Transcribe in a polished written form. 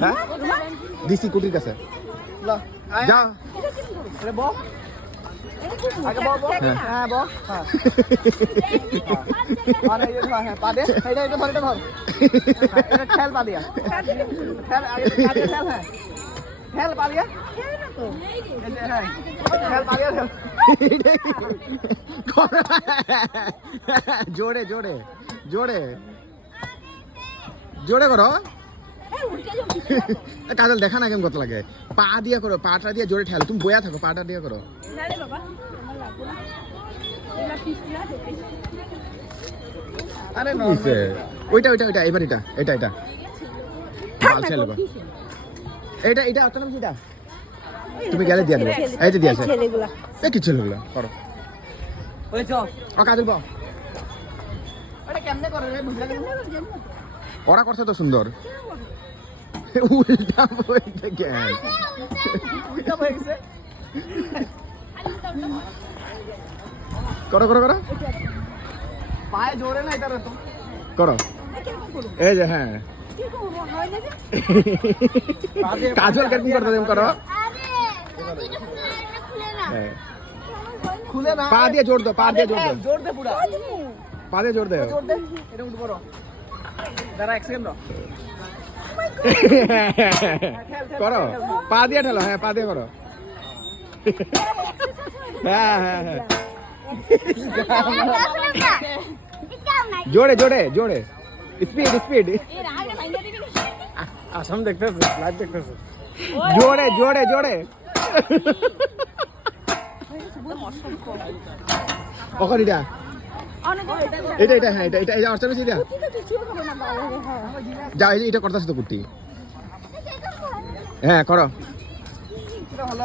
হ্যাঁ দিছি কুটির কাছে যা আগে বল হ্যাঁ বল হ্যাঁ আরে এই ধর হ্যাঁ পা দে এটা ধর এটা খেল পা দিয়া খেল আগে পা দিয়া খেল হ্যাঁ খেল পা দিয়া খেল না তো হ্যাঁ খেল পা দিয়া খেল জোরে জোরে জোরে জোরে করো কাজল দেখা না কেমন কত লাগে পা দিয়া করো পাটা দিয়ে জোরে ঠেলো তুমি বয়া থাকো পাটা দিয়ে করো আরে ওইটা ওইটা ওইটা এবার এটা এটা এটা বাল ছেলে এটা এটা আপনার নাম কিটা তুমি গেলে দিয়া দিবে এই যে দিয়েছে ছেলেগুলা এই কি ছেলেগুলো করো ওই চল ও কাজল বাও আরে কেমনে করে রে বুঝলা কেমনে ওরা করছে তো সুন্দর উল্টা বইতে কেন উল্টা হয়ে গেছে করো করো করো পায়ে জোরে না এটা তো করো এই যে হ্যাঁ কাজল কেমন করতে দেন করো হ্যাঁ। খুলে না পা দিয়ে জোর দাও পা দিয়ে জোর দাও জোর দে পুরা পা দিয়ে জোর দাও জোর দে এটা উঠ বড় দাঁড়া এক সেকেন্ড করো পা দিয়ে ঠেলো হ্যাঁ পা দিয়ে করো হ্যাঁ হ্যাঁ হ্যাঁ জোরে জোরে জোরে স্পিড স্পিড আসাম দেখতেছে লাইভ দেখতেছে জোরে জোরে জোরে কখন এটা এটা এটা হ্যাঁ এটা এটা এটা অর্চনা এটা যা এটা করতেছ তো কুটি হ্যাঁ করো এটা ভালো